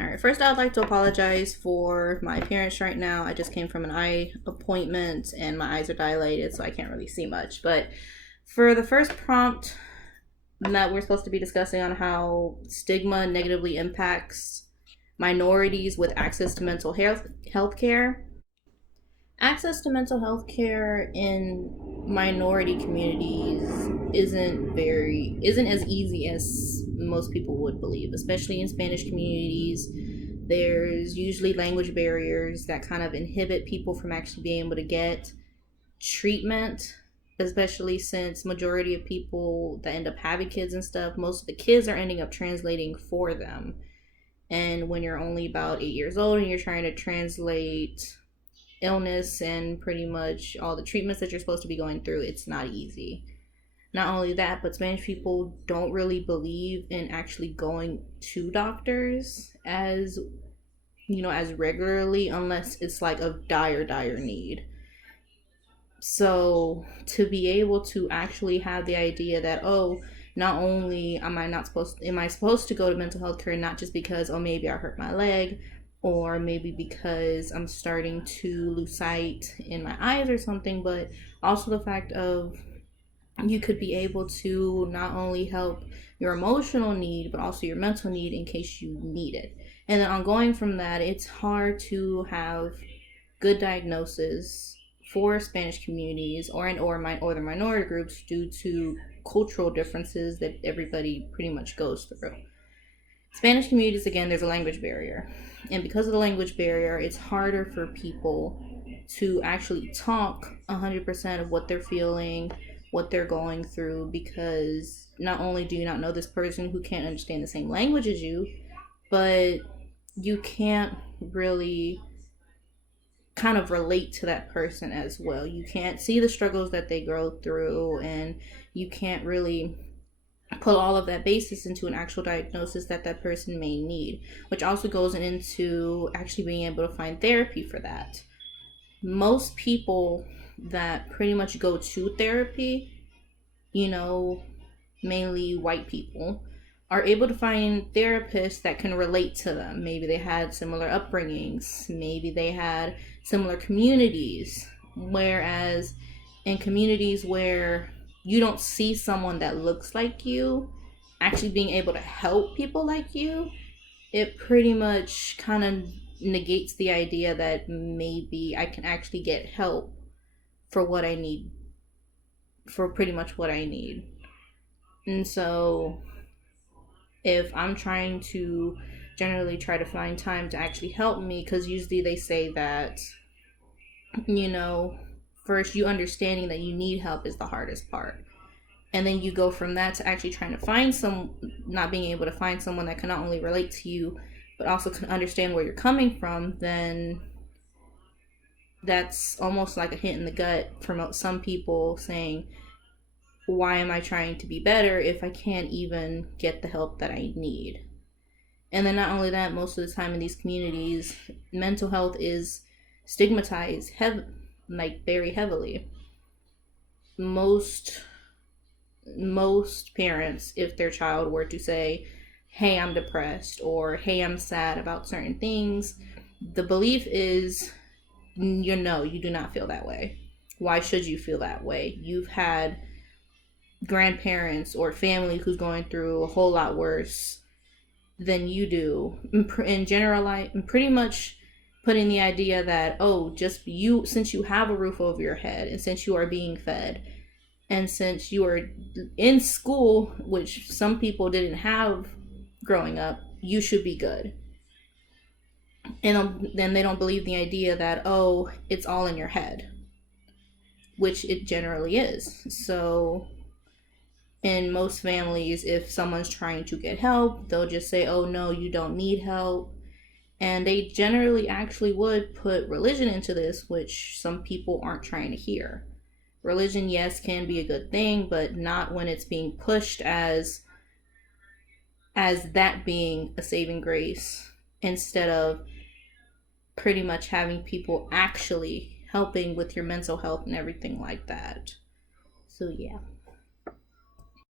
All right, first I'd like to apologize for my appearance right now. I just came from an eye appointment and my eyes are dilated, so I can't really see much. But for the first prompt that we're supposed to be discussing on how stigma negatively impacts minorities with access to health care. Access to mental health care in minority communities isn't as easy as most people would believe, especially in Spanish communities. There's usually language barriers that kind of inhibit people from actually being able to get treatment, especially since majority of people that end up having kids and stuff, most of the kids are ending up translating for them. And when you're only about 8 years old and you're trying to translate illness and pretty much all the treatments that you're supposed to be going through, it's not easy. Not only that, but Spanish people don't really believe in actually going to doctors as regularly unless it's like a dire need. So to be able to actually have the idea that, oh, not only am I supposed to go to mental health care, not just because, oh, maybe I hurt my leg, or maybe because I'm starting to lose sight in my eyes or something, but also the fact of you could be able to not only help your emotional need, but also your mental need in case you need it. And then ongoing from that, it's hard to have good diagnosis for Spanish communities or the minority groups due to cultural differences that everybody pretty much goes through. Spanish communities, again, there's a language barrier. And because of the language barrier, it's harder for people to actually talk 100% of what they're feeling, what they're going through, because not only do you not know this person who can't understand the same language as you, but you can't really kind of relate to that person as well. You can't see the struggles that they go through, and you can't really put all of that basis into an actual diagnosis that person may need, which also goes into actually being able to find therapy for that. Most people that pretty much go to therapy, mainly white people, are able to find therapists that can relate to them. Maybe they had similar upbringings, maybe they had similar communities, whereas in communities where you don't see someone that looks like you actually being able to help people like you, it pretty much kind of negates the idea that maybe I can actually get help for what I need, for pretty much what I need. And so if I'm trying to generally try to find time to actually help me, because usually they say that, first you understanding that you need help is the hardest part. And then you go from that to actually trying to not being able to find someone that can not only relate to you, but also can understand where you're coming from, then that's almost like a hit in the gut from some people saying, why am I trying to be better if I can't even get the help that I need? And then not only that, most of the time in these communities, mental health is stigmatized very heavily. Most parents, if their child were to say, hey, I'm depressed, or hey, I'm sad about certain things, the belief is, you do not feel that way. Why should you feel that way? You've had grandparents or family who's going through a whole lot worse than you do. In general, pretty much putting the idea that, oh, just you, since you have a roof over your head and since you are being fed and since you are in school, which some people didn't have growing up, you should be good. And then they don't believe the idea that, oh, it's all in your head, which it generally is. So in most families, if someone's trying to get help, they'll just say, oh, no, you don't need help. And they generally actually would put religion into this, which some people aren't trying to hear. Religion, yes, can be a good thing, but not when it's being pushed as that being a saving grace, instead of pretty much having people actually helping with your mental health and everything like that. So yeah.